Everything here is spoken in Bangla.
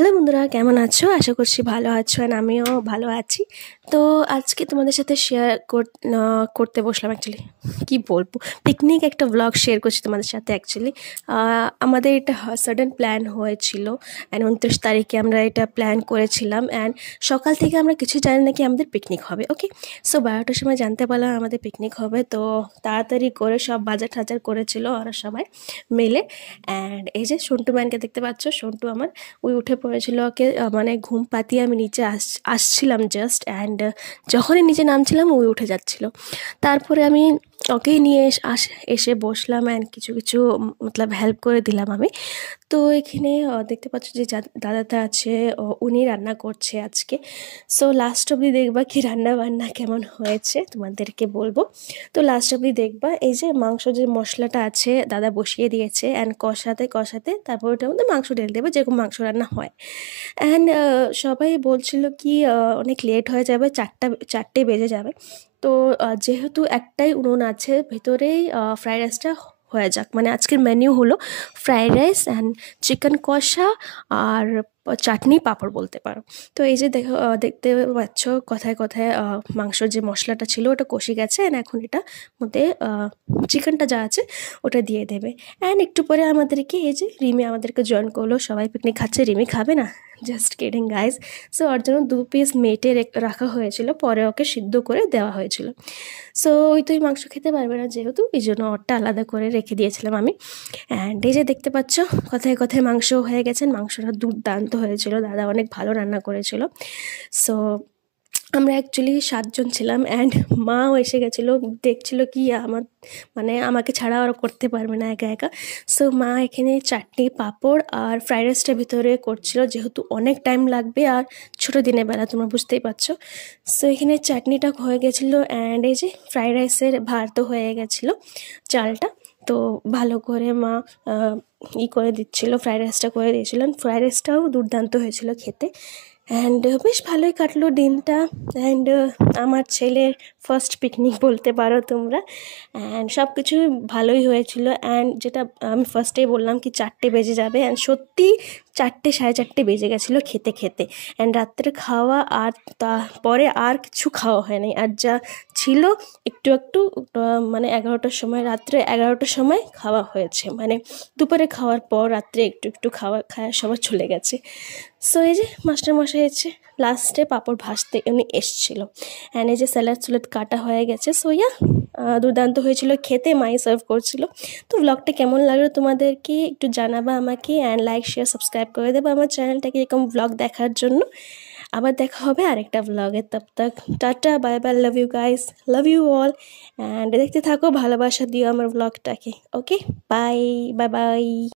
হ্যালো বন্ধুরা, কেমন আছো? আশা করছি ভালো আছো, আর আমিও ভালো আছি। তো আজকে তোমাদের সাথে শেয়ার করতে বসলাম। অ্যাকচুয়ালি কি বলবো, পিকনিক একটা ব্লগ শেয়ার করছি তোমাদের সাথে। অ্যাকচুয়ালি আমাদের এটা সাডেন প্ল্যান হয়েছিল, অ্যান্ড 29 তারিখে আমরা এটা প্ল্যান করেছিলাম। অ্যান্ড সকাল থেকে আমরা কিছু জানি না কি আমাদের পিকনিক হবে। ওকে, সো 12টার সময় জানতে পারলাম আমাদের পিকনিক হবে। তো তাড়াতাড়ি করে সব বাজার টাজার করেছিল ওরা সবাই মিলে। অ্যান্ড এই যে সন্টু ম্যানকে দেখতে পাচ্ছ, সন্টু আমার ওই উঠে পড়েছিল। ওকে মানে ঘুম পাতিয়ে আমি নিচে আসছিলাম জাস্ট, অ্যান্ড যখনই নিচে নামছিলাম ওই উঠে যাচ্ছিল। তারপরে আমি ওকেই নিয়ে এসে বসলাম, অ্যান্ড কিছু কিছু মতলব হেল্প করে দিলাম আমি। তো এখানে দেখতে পাচ্ছ যে দাদাটা আছে, উনি রান্না করছে আজকে। সো লাস্ট অবধি দেখবা কি রান্না বান্না কেমন হয়েছে তোমাদেরকে বলবো। তো লাস্ট অবধি দেখবা। এই যে মাংস যে মশলাটা আছে দাদা বসিয়ে দিয়েছে, অ্যান্ড কষাতে কষাতে তারপর ওটার মধ্যে মাংস ঢেলে দেবে, যেরকম মাংস রান্না হয়। অ্যান্ড সবাই বলছিল কি অনেক লেট হয়ে যাবে, চারটে বেজে যাবে। তো যেহেতু একটাই উনুন আছে ভেতরেই, ফ্রাইড রাইসটা হয়ে যাক। মানে আজকের মেনু হলো ফ্রাইড রাইস অ্যান্ড চিকেন কষা আর চাটনি পাঁপড় বলতে পারো। তো এই যে দেখতে পাচ্ছ কথায় কথায় মাংসর যে মশলাটা ছিল ওটা কষে গেছে, অ্যান্ড এখন এটা মধ্যে চিকেনটা যা আছে ওটা দিয়ে দেবে। অ্যান্ড একটু পরে আমাদেরকে এই যে রিমি আমাদেরকে জয়েন করলো। সবাই পিকনিক খাচ্ছে, রিমি খাবে না, জাস্ট কিডিং গাইজ। সো ওর জন্য 2 পিস মেটে রাখা হয়েছিল, পরে ওকে সিদ্ধ করে দেওয়া হয়েছিল। সো ওই তো মাংস খেতে পারবে না যেহেতু, এই জন্য ওরটা আলাদা করে রেখে দিয়েছিলাম আমি। অ্যান্ড এই যে দেখতে পাচ্ছ কথায় কথায় মাংস হয়ে গেছেন। মাংসটা দুর্দান্ত হয়েছিল, দাদা অনেক ভালো রান্না করেছিল। সো আমরা অ্যাকচুয়ালি 7 জন ছিলাম, অ্যান্ড মাও এসে গেছিলো। দেখছিল কি মানে আমাকে ছাড়া আর করতে পারবে না একা একা। সো মা এখানে চাটনি পাঁপড় আর ফ্রাইড রাইসটার ভিতরে করছিল, যেহেতু অনেক টাইম লাগবে আর ছোটো দিনের বেলা তোমরা বুঝতেই পারছো। সো এখানে চাটনিটা হয়ে গেছিলো, অ্যান্ড এই যে ফ্রাইড রাইসের ভাতও হয়ে গেছিলো, চালটা। তো ভালো করে মা করে দিচ্ছিলো, ফ্রাইড রাইসটা করে দিয়েছিলেন। ফ্রাইড রাইসটাও দুর্দান্ত হয়েছিল খেতে। অ্যান্ড বেশ ভালোই কাটলো দিনটা। অ্যান্ড আমার ছেলের ফার্স্ট পিকনিক বলতে পারো তোমরা। অ্যান্ড সব কিছু ভালোই হয়েছিল। অ্যান্ড যেটা আমি ফার্স্টেই বললাম কি 4টে বেজে যাবে, অ্যান্ড সত্যি 4টে সাড়ে 4টে বেজে গেছিলো খেতে খেতে। অ্যান্ড রাত্রে খাওয়া আর তারপরে আর কিছু খাওয়া হয় নাই, আর যা ছিল একটু একটু মানে 11টার সময়, রাত্রে 11টার সময় খাওয়া হয়েছে। মানে দুপুরে খাওয়ার পর রাত্রে একটু একটু খাওয়ার সবার চলে গেছে। সো এই যে মাস্টারমশাই এসে লাস্টে পাঁপড় ভাজতে উনি এসেছিলো। অ্যান্ড এই যে স্যালাড কাটা হয়ে গেছে। সো দুর্দান্ত হয়েছিল খেতে, মাই সার্ভ করছিল। তো ব্লগটা কেমন লাগলো তোমাদেরকে একটু জানাবা আমাকে, অ্যান্ড লাইক শেয়ার সাবস্ক্রাইব করে দেবো আমার চ্যানেলটাকে এরকম ব্লগ দেখার জন্য। আবার দেখা হবে আরেকটা ব্লগে। তব তক টাটা, bye bye, love you guys, love you all. And দেখতে থাকো, ভালোবাসা দিও আমার ব্লগটাকে। Okay, bye bye by.